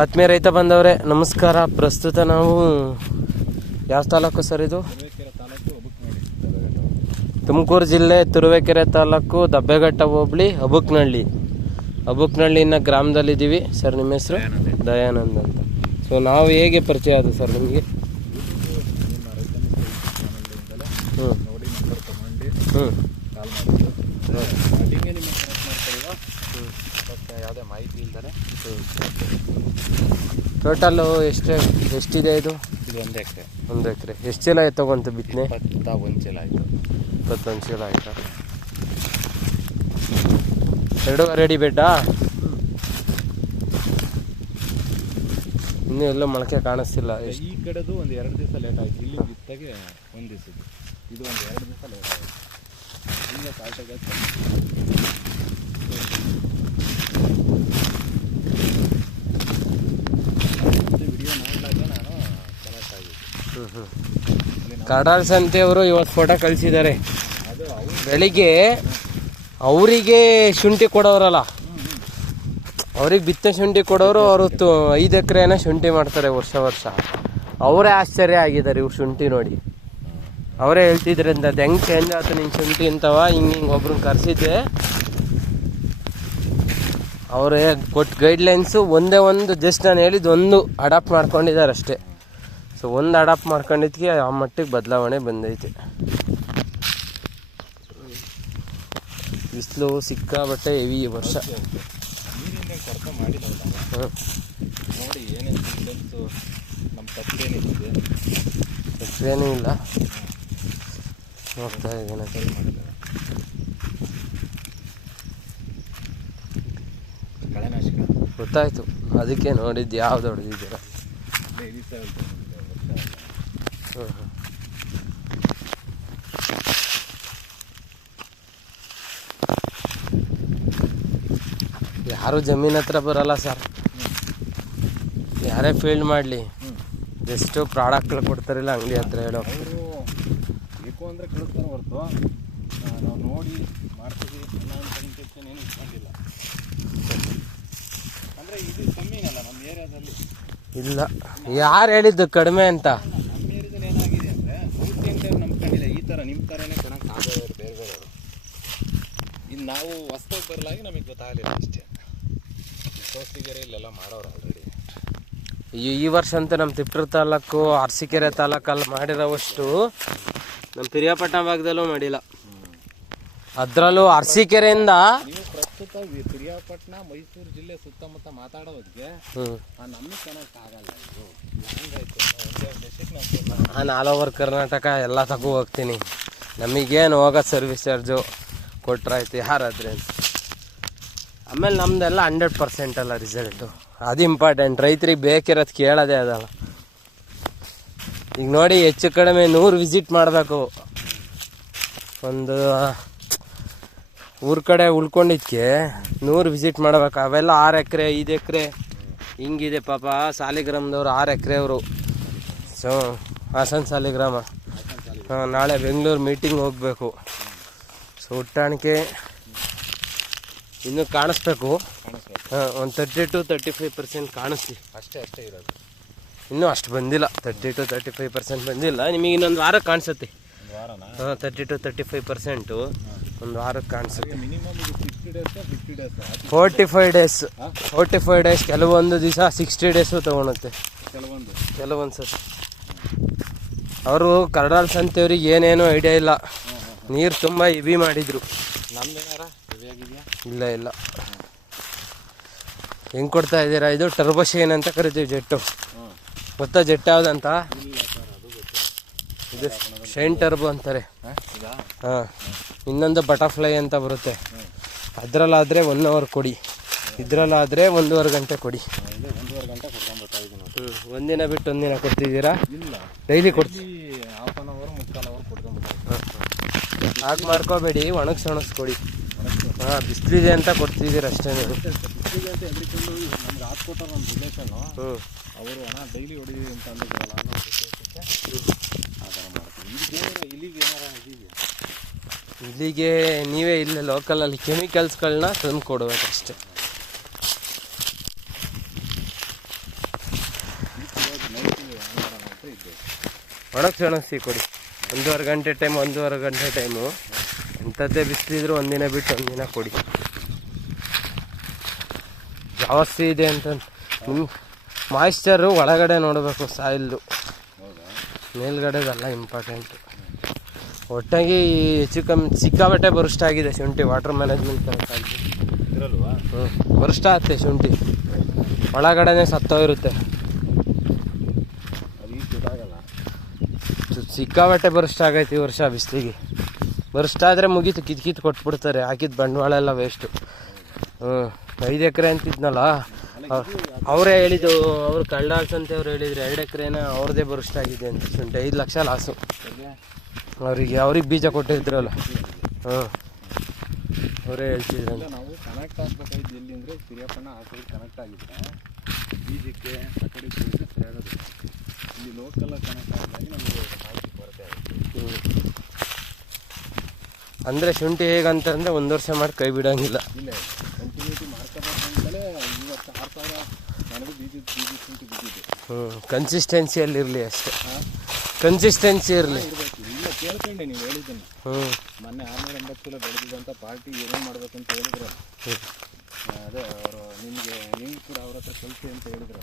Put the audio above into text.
ಆತ್ಮೀಯ ರೈತ ಬಂದವರೇ ನಮಸ್ಕಾರ. ಪ್ರಸ್ತುತ ನಾವು ಯಾವ ತಾಲೂಕು ಸರ್ ಇದು? ತುಮಕೂರು ಜಿಲ್ಲೆ ತುರುವೇಕೆರೆ ತಾಲೂಕು ದಬ್ಬೆಘಟ್ಟ ಹೋಬಳಿ ಅಬುಕ್ನಹಳ್ಳಿ ಗ್ರಾಮದಲ್ಲಿ ಇದ್ದೀವಿ ಸರ್ ನಿಮ್ಮ ಹೆಸರು? ದಯಾನಂದ್. ಅಂತ. ಸೊ ನಾವು ಹೇಗೆ ಪರಿಚಯ ಅದು ಸರ್ ನಿಮಗೆ? ಹ್ಞೂ ಹ್ಞೂ ಕಾಲ್ ಮಾಡಿದ್ರು ಸ್ಟಾರ್ಟಿಂಗೇ ನಿಮಗೆ ಕನೆಕ್ಟ್ ಮಾಡ್ಕೊಳ್ಳುವ ಮತ್ತೆ ಯಾವುದೇ ಮಾಹಿತಿ ಇಲ್ಲದೆ ಟೋಟಲ್ಲು ಎಷ್ಟು ಎಷ್ಟಿದೆ ಇದು? ಇದು ಒಂದು ಎಕರೆ. ಒಂದು ಎಕರೆ. ಎಷ್ಟು ಚೀಲ ತಗೊಂತ ಬಿತ್ತನೆ? ಇಪ್ಪತ್ತ ಒಂದು ಚೀಲ ಆಯಿತು. ಇಪ್ಪತ್ತೊಂದು ಚೀಲ ಆಯಿತು? ಎರಡು ರೆಡಿ ಬೆಡ್ಡಾ ಇನ್ನೂ ಎಲ್ಲೋ ಮೊಳಕೆ ಕಾಣಿಸ್ತಿಲ್ಲ. ಈ ಕಡೆದು ಒಂದು ಎರಡು ದಿವಸ ಲೇಟ್ ಆಯಿತು. ಇಲ್ಲಿ ಬಿತ್ತಾಗೆ ಒಂದು ದಿವಸ ಇದು ಒಂದು ಎರಡು ದಿವಸ ಲೇಟ್ ಆಯಿತು ಈಗ ಸಾಲ್ಟಾಗ ವಿಡಿಯೋ ನೋಡಿದಾಗ ನಾನು ಕನೆಕ್ಟ್ ಆಗಿದ್ದೆ ಹ್ಞೂ ಹ್ಞೂ ಕಡಾಲ್ ಸಂತೆಯವರು ಇವತ್ತು ಫೋಟೋ ಕಳಿಸಿದ್ದಾರೆ. ಅವ್ರು ಬೆಳಿಗ್ಗೆ ಅವರಿಗೆ ಶುಂಠಿ ಕೊಡೋರಲ್ಲ. ಅವ್ರಿಗೆ ಬಿತ್ತ ಶುಂಠಿ ಕೊಡೋರು ಅವರು ಐದು ಎಕರೆನ ಶುಂಠಿ ಮಾಡ್ತಾರೆ ವರ್ಷ ವರ್ಷ. ಅವರೇ ಆಶ್ಚರ್ಯ ಆಗಿದ್ದಾರೆ ಇವ್ರು ಶುಂಠಿ ನೋಡಿ. ಅವರೇ ಹೇಳ್ತಿದ್ರಿಂದ ಅದು ಹೆಂಗೆ ಚೇಂಜ್ ಆಯ್ತು ನಿನ್ನ ಶುಂಠಿ ಅಂತವ? ಹಿಂಗೆ ಹಿಂಗೆ ಒಬ್ರನ್ನ ಕರೆಸಿದ್ದೆ. ಅವರೇ ಕೊಟ್ಟು ಗೈಡ್ಲೈನ್ಸು ಒಂದೇ ಒಂದು ಜಸ್ಟ್ ನಾನು ಹೇಳಿದ್ದು ಒಂದು ಅಡಾಪ್ಟ್ ಮಾಡ್ಕೊಂಡಿದ್ದಾರೆ ಅಷ್ಟೇ. ಸೊ ಒಂದು ಅಡಾಪ್ಟ್ ಮಾಡ್ಕೊಂಡಿದ್ದಕ್ಕೆ ಆ ಮಟ್ಟಿಗೆ ಬದಲಾವಣೆ ಬಂದೈತೆ. ಬಿಸಿಲು ಸಿಕ್ಕಾಬಟ್ಟೆ ಹೆವಿ ವರ್ಷ. ನೋಡಿ ಇಲ್ಲ ನೋಡ್ತಾ ಇದ್ದೀನಿ. ಗೊತ್ತಾಯ್ತು. ಅದಕ್ಕೆ ನೋಡಿದ್ದು ಯಾವ್ದು ಹೊಡೆದಿದ್ದೀರ ಹ್ಞೂ ಹ್ಞೂ ಯಾರು ಜಮೀನ್ ಹತ್ರ ಬರಲ್ಲ ಸರ್. ಯಾರೇ ಫೀಲ್ಡ್ ಮಾಡಲಿ. ಹ್ಞೂ ಎಷ್ಟು ಪ್ರಾಡಕ್ಟ್ಗಳು ಕೊಡ್ತಾರಿಲ್ಲ ಅಂಗಡಿ ಹತ್ರ ಹೇಳೋ ಬೇಕು ಅಂದರೆ ಕಳಿಸ್ತಾರೆ ಹೊರತು. ನೋಡಿ ಮಾಡ್ತೀವಿ ಅನ್ನೋ ಒಂದು ಏನು ಇಟ್ಕೊಂಡಿಲ್ಲ ಅಂದರೆ ಇದು ಕಮ್ಮಿನಲ್ಲ ನಮ್ಮ ಏರಿಯಾದಲ್ಲಿ ಇಲ್ಲ. ಯಾರು ಹೇಳಿದ್ದು ಕಡಿಮೆ ಅಂತ? ಇನ್ನು ನಾವು ಹೊಸ್ದಾಗಿ ಬರಲಾಗಿ ನಮಗೆ ಗೊತ್ತಾಗಲಿಲ್ಲ ಅಷ್ಟೇ. ಸೋಸ್ತಿಗೆರೆ ಇಲ್ಲೆಲ್ಲ ಮಾಡೋರು ಆಲ್ರೆಡಿ ಈ ಈ ವರ್ಷ ಅಂತ ನಮ್ಮ ತಿಪ್ಟೂರು ತಾಲೂಕು ಅರಸೀಕೆರೆ ತಾಲೂಕಲ್ಲಿ ಮಾಡಿರೋವಷ್ಟು ನಮ್ಮ ಪಿರಿಯಾಪಟ್ಟಣ ಭಾಗದಲ್ಲೂ ಮಾಡಿಲ್ಲ. ಅದರಲ್ಲೂ ಅರಸೀಕೆರೆಯಿಂದ ಪ್ರಸ್ತುತ ಪಿರಿಯಾಪಟ್ಟಣ ಮೈಸೂರು ಜಿಲ್ಲೆ ಸುತ್ತಮುತ್ತ ಮಾತಾಡೋದಕ್ಕೆ ನಮಗೆ ಕನೆಕ್ಟ್ ಆಗಲ್ಲ ಇದು. ಹೆಂಗಾಯ್ತು ಒಂದೇ ಒಂದು ನಾನು ಆಲ್ ಓವರ್ ಕರ್ನಾಟಕ ಎಲ್ಲ ತಗೋ ಹೋಗ್ತೀನಿ. ನಮಗೇನು ಹೋಗೋ ಸರ್ವಿಸ್ ಚಾರ್ಜು ಕೊಟ್ರಾಯ್ತು ಯಾರಾದ್ರೆ ಆಮೇಲೆ ನಮ್ದೆಲ್ಲ ಹಂಡ್ರೆಡ್ ಪರ್ಸೆಂಟ್ ಅಲ್ಲ ರಿಸಲ್ಟು ಅದು ಇಂಪಾರ್ಟೆಂಟ್ ರೈತರಿಗೆ ಬೇಕಿರೋದು ಕೇಳೋದೇ ಅದಲ್ಲ. ಈಗ ನೋಡಿ ಹೆಚ್ಚು ಕಡಿಮೆ ನೂರು ವಿಸಿಟ್ ಮಾಡಬೇಕು. ಒಂದು ಊರ ಕಡೆ ಉಳ್ಕೊಂಡಿದ್ಕೆ ನೂರು ವಿಸಿಟ್ ಮಾಡ್ಬೇಕು. ಅವೆಲ್ಲ ಆರು ಎಕರೆ ಐದು ಎಕರೆ. ಹಿಂಗಿದೆ ಪಾಪ ಸಾಲಿಗ್ರಾಮದವ್ರು ಆರು ಎಕರೆ ಅವರು ಸೊ ಹಾಸನ್ ಸಾಲಿಗ್ರಾಮ. ಹಾಂ ನಾಳೆ ಬೆಂಗಳೂರು ಮೀಟಿಂಗ್ ಹೋಗಬೇಕು. ಸೊ ಹುಟ್ಟಾಣಿಕೆ ಇನ್ನೂ ಕಾಣಿಸ್ಬೇಕು. ಹಾಂ ಒಂದು thirty to thirty five percent ಕಾಣಿಸ್ಲಿ. ಅಷ್ಟೇ ಅಷ್ಟೇ ಇರೋದು. ಇನ್ನೂ ಅಷ್ಟು ಬಂದಿಲ್ಲ. Thirty to thirty five percent ಬಂದಿಲ್ಲ. ನಿಮಗೆ ಇನ್ನೊಂದು ವಾರ ಕಾಣಿಸುತ್ತೆ. ಹಾಂ thirty to thirty five percent ಒಂದು ವಾರಕ್ಕೆ ಕಾಣಿಸುತ್ತೆ. Forty five days forty five days ಕೆಲವೊಂದು ದಿವಸ ಸಿಕ್ಸ್ಟಿ ಡೇಸು ತೊಗೊಳುತ್ತೆ. ಕೆಲವೊಂದು. ಕೆಲವೊಂದು ಸರ್ ಅವರು ಕರಡಾಲ್ ಸಂತೆಯವ್ರಿಗೆ ಏನೇನೋ ಐಡಿಯಾ ಇಲ್ಲ. ನೀರು ತುಂಬ ಹೆವಿ ಮಾಡಿದ್ರು. ಇಲ್ಲ ಇಲ್ಲ. ಹೆಂಗೆ ಕೊಡ್ತಾ ಇದ್ದೀರಾ? ಇದು ಟರ್ಬಶೇನ್ ಅಂತ ಕರಿತೀವಿ ಜೆಟ್ಟು. ಗೊತ್ತಾ ಜೆಟ್ ಯಾವ್ದಂತ ಇಲ್ಲ ಸರ್ ಅದು ಗೊತ್ತಿಲ್ಲ ಇದು ಶೈನ್ ಟರ್ಬು ಅಂತಾರೆ. ಹಾಂ? ಇನ್ನೊಂದು ಬಟರ್ಫ್ಲೈ ಅಂತ ಬರುತ್ತೆ. ಅದರಲ್ಲಾದರೆ ಒನ್ ಅವರ್ ಕೊಡಿ. ಇದರಲ್ಲಾದರೆ ಒಂದೂವರೆ ಗಂಟೆ ಕೊಡಿ. ಹ್ಞೂ ಒಂದಿನ ಬಿಟ್ಟು ಒಂದಿನ ಕೊಡ್ತಿದ್ದೀರಾ? ಇಲ್ಲ. ಡೈಲಿ ಕೊಡ್ತೀವಿ ಹಾಕಿ ಹಾಗೆ ಮಾಡ್ಕೋಬೇಡಿ. ಒಣಗಿಸಿ ಒಣಗಿಸ್ಕೊಡಿ ಹಾಂ ಬಿಸಿಲಿದೆ ಅಂತ ಕೊಡ್ತಿದ್ದೀರ ಅಷ್ಟೇ ನೀವು. ಹ್ಞೂ ಅವರು ಡೈಲಿ ಹೊಡಿದೀವಿ ಅಂತ ಅಂದಿದ್ರಲ್ಲ ಇಲ್ಲಿಗೆ ನೀವೇ ಇಲ್ಲೇ ಲೋಕಲಲ್ಲಿ ಕೆಮಿಕಲ್ಸ್ಗಳನ್ನ ತಂದು ಕೊಡಬೇಕಷ್ಟೆ. ಒಣಗಿಸಿ ಒಣಗಿಸಿ ಕೊಡಿ. ಒಂದೂವರೆ ಗಂಟೆ ಟೈಮ್ ಒಂದೂವರೆ ಗಂಟೆ ಟೈಮು ಎಂಥದ್ದೇ ಬಿಸಿಲಿದ್ರು ಒಂದಿನ ಬಿಟ್ಟು ಒಂದಿನ ಕೊಡಿ. ಜಾಸ್ತಿ ಇದೆ ಅಂತ ಮಾಯಿಶ್ಚರು ಒಳಗಡೆ ನೋಡಬೇಕು ಸಾಯಿಲ್ದು ಮೇಲ್ಗಡೆದೆಲ್ಲ ಇಂಪಾರ್ಟೆಂಟು ಒಟ್ಟಾಗಿ ಈ ಹೆಚ್ಚು ಕಮ್ಮಿ ಸಿಕ್ಕಾಬಟ್ಟೆ ಬರುಷ್ಟ ಆಗಿದೆ ಶುಂಠಿ ವಾಟರ್ ಮ್ಯಾನೇಜ್ಮೆಂಟ್ ಕೆಲಸ ಇರಲ್ವಾ ಹ್ಞೂ ಬರುಷ್ಟ ಆಗುತ್ತೆ ಶುಂಠಿ. ಒಳಗಡೆನೆ ಸತ್ತೋಗಿರುತ್ತೆ ಸಿಕ್ಕಾಬಟ್ಟೆ ಬರುಷ್ಟ ಆಗೈತಿ ಈ ವರ್ಷ ಬಿಸಿಲಿಗೆ. ಬರುಷ್ಟ ಆದರೆ ಮುಗೀತು ಕಿತ್ ಕಿತ್ ಕೊಟ್ಬಿಡ್ತಾರೆ. ಹಾಕಿದ ಬಂಡವಾಳ ಎಲ್ಲ ವೇಸ್ಟು ಹ್ಞೂ ಐದು ಎಕರೆ ಅಂತಿದ್ನಲ್ಲ? ಅವರೇ ಹೇಳಿದ್ದು ಅವ್ರು ಕಳ್ಳಾಲ್ಸ್ ಅಂತ ಅವ್ರು ಹೇಳಿದ್ರು ಎರಡು ಎಕರೆನ ಅವ್ರದ್ದೇ ಬರುಷ್ಟ ಆಗಿದೆ ಅಂತ ಶುಂಠಿ ಐದು ಲಕ್ಷ ಲಾಸು ಅವರಿಗೆ ಅವ್ರಿಗೆ ಬೀಜ ಕೊಟ್ಟಿದ್ರಲ್ಲ. ಹ್ಞೂ ಅವರೇ ಹೇಳ್ತಿದ್ರು. ನಾವು ಕನೆಕ್ಟ್ ಆಗ್ಬೇಕಾಯ್ತು ಎಲ್ಲಿ ಅಂದರೆ ಆ ಸೈಡ್ ಕನೆಕ್ಟ್ ಆಗಿದ್ರೆ ಬೀಜಕ್ಕೆ ಆ ಕಡೆ ಇಲ್ಲಿ ಲೋಕಲ್ ಕನೆಕ್ಟ್ ಆಗಿ ನಮಗೆ ಮಾಹಿತಿ ಆಗುತ್ತೆ. ಅಂದರೆ ಶುಂಠಿ ಹೇಗಂತಂದರೆ ಒಂದು ವರ್ಷ ಮಾಡಿ ಕೈ ಬಿಡೋಂಗಿಲ್ಲ. ಇಲ್ಲ ಕಂಟಿನ್ಯೂಟಿ ಮಾಡ್ಕೋಬೇಕು ಅಂತಲೇ ಇವತ್ತು ಆರು ಸಾವಿರ ನನಗೂ ಬೀಜ ಬೀಜ ಶುಂಠಿ ಬಿದ್ದಿದೆ ಹ್ಞೂ ಕನ್ಸಿಸ್ಟೆನ್ಸಿಯಲ್ಲಿ ಇರಲಿ ಅಷ್ಟೇ. ಹಾಂ ಕನ್ಸಿಸ್ಟೆನ್ಸಿ ಇರಲಿ. ಇಲ್ಲ ಕೇಳ್ಕೊಂಡೆ ನೀವು ಹೇಳಿದ್ದನ್ನು ಹ್ಞೂ ಮೊನ್ನೆ ಆರುನೂರ ಎಂಬತ್ತು ಕಿಲೋ ಬೆಳೆದಿದ್ದಂಥ ಪಾರ್ಟಿ ಏನೇನು ಮಾಡಬೇಕು ಅಂತ ಹೇಳಿದ್ರು. ಅದೇ ಅವರು ನಿಮಗೆ ನೀವು ಕೂಡ ಅವ್ರ ಹತ್ರ ಕಲಿಸಿ ಅಂತ ಹೇಳಿದ್ರು.